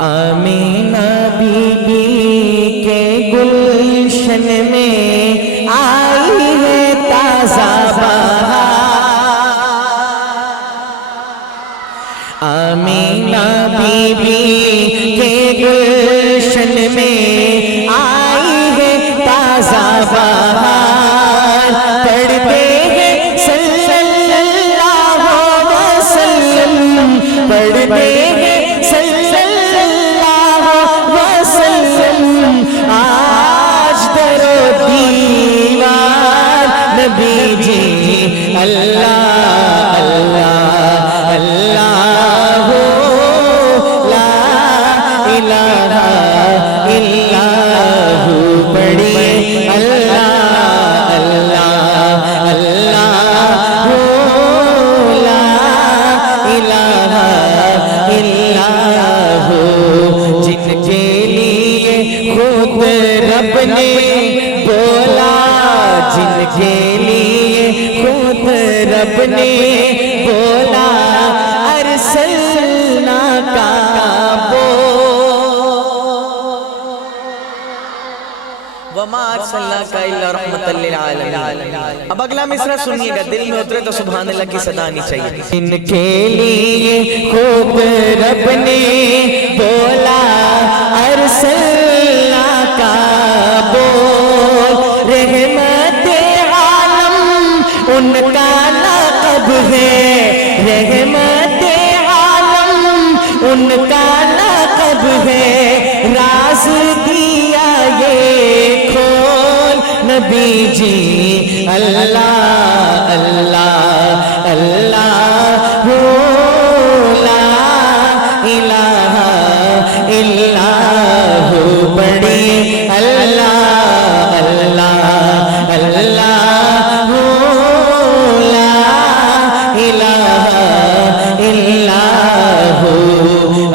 Amina बीबी के गुलशन में आई है ताजा बहार। आमीना बीबी के गुलशन में आई है ताजा बहार। पढ़ते हैं सल्लल्लाहु वसल्लम, पढ़ते हैं सल्लल्लाहु वसल्लम। आज दरो दीवार नबी जी अल्लाह अल्लाह अल्लाह ला इलाहा इल्लल्लाहु पढ़िए अल्लाह अल्लाह अल्लाह ला इलाहा इल्लल्लाहु। जिनके लिए खुद रब ने बोला, जिनके लिए खुद रब ने बोला अरसलना का वमा अर्सलनाका इल्ला रहमतल लिल आलमीन। अब अगला मिसरा सुनिएगा, दिल में उतरे तो सुभान अल्लाह की सदा आनी चाहिए। इनके लिए खुद रब ने बोला अरसलना का बोल। रहमते आलम उनका लक़ब है, रहमते आलम उनका लक़ब है। राज दिया ये खोल नबी जी अल्लाह अल्लाह अल्लाह ला इलाहा इल्लल्लाहु पढ़िए अल्लाह अल्लाह अल्लाह ला इलाहा इल्लल्लाहु।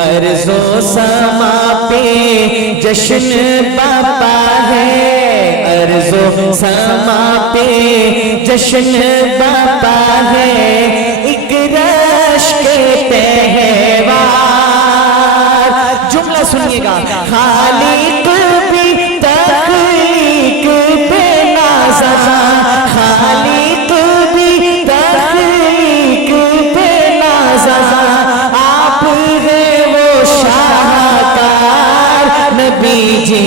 अर्ज़ो समा पे जश्न बापा है, अर्ज़ो समा पे जश्न बापा है। एक रश्क तहवार, जुमला सुनिएगा। खालिक भी तख्लीक पे नाज़ा, खालिक भी तख्लीक पे नाज़ा। आप है वो शाहकार नबी जी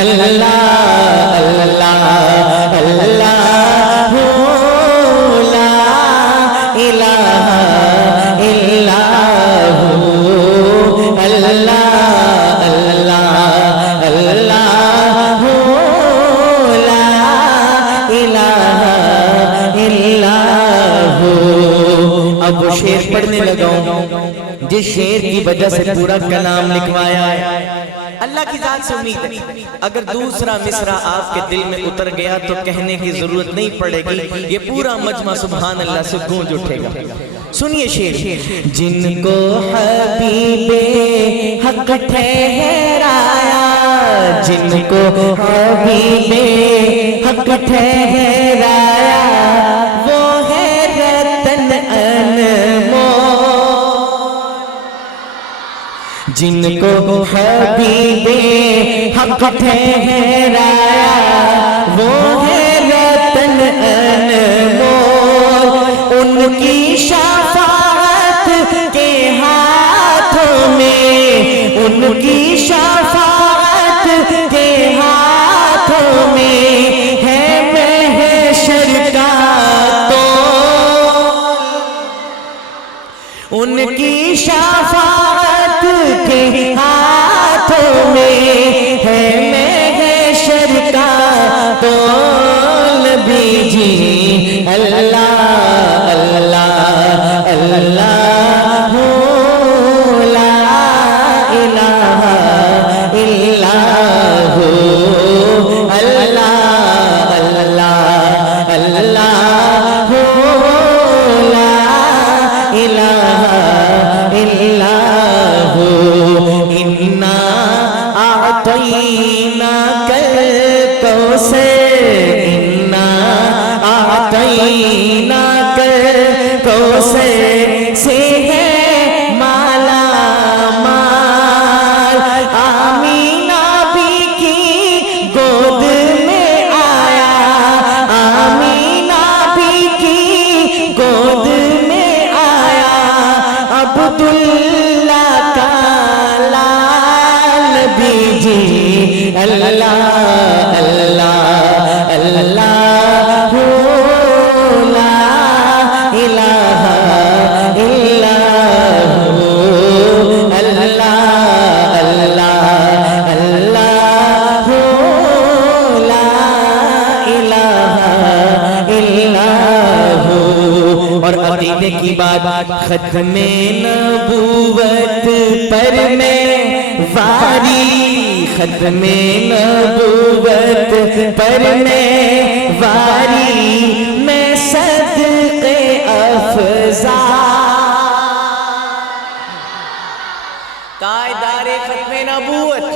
अल्लाह अल्लाह अल्लाह ला इलाहा इल्लल्लाहु अल्लाह अल्लाह अल्लाह ला इलाहा इल्लल्लाहु। अब वो शेर पढ़ने लगा हूं जिस शेर की वजह से पूरा कलाम लिखवाया है। अल्लाह की जात से उम्मीद है अगर दूसरा मिसरा आपके दिल में उतर गया तो कहने की जरूरत नहीं पड़ेगी, ये पूरा मजमा सुभान अल्लाह से गूंज उठेगा। सुनिए शेर। जिनको हबीबे हक ठहराया, जिनको हबीबे हक ठहराया, वो है रतन अनमोल। जिनको हबीबे हक ठहराया, वो है रतन अनमोल। उनकी शफाअत के हाथों में, उनकी शफाअत के हाथों में है महशर का तोल। उनकी शफाअत के हाथों में है महशर का तोल। बीजी अल्लाह अल्लाह अल्लाह ला इलाहा इल्लल्लाहु अल्लाह अल्लाह अल्लाह ला इलाहा इल्लल्लाहु। इन्ना आतैना कल कौसर, इन्ना आतैना कल कौसर से है माला माल। ختم نبوت پر میں واری ختم نبوت پر میں واری میں صدقے افضال تاجدار ختم نبوت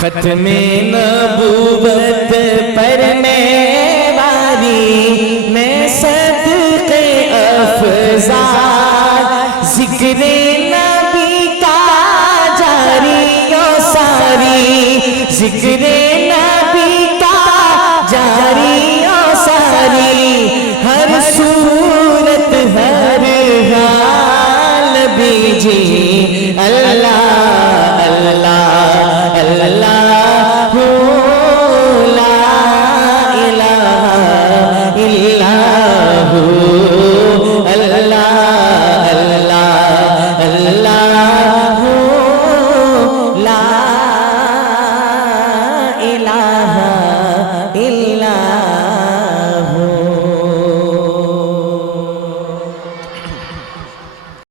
ختم نبوت پر میں واری میں صدقے افضال ذکر نبی کا جاری و ساری ذکر نبی کا جاری و ساری ہر صورت ہر حال بھی جی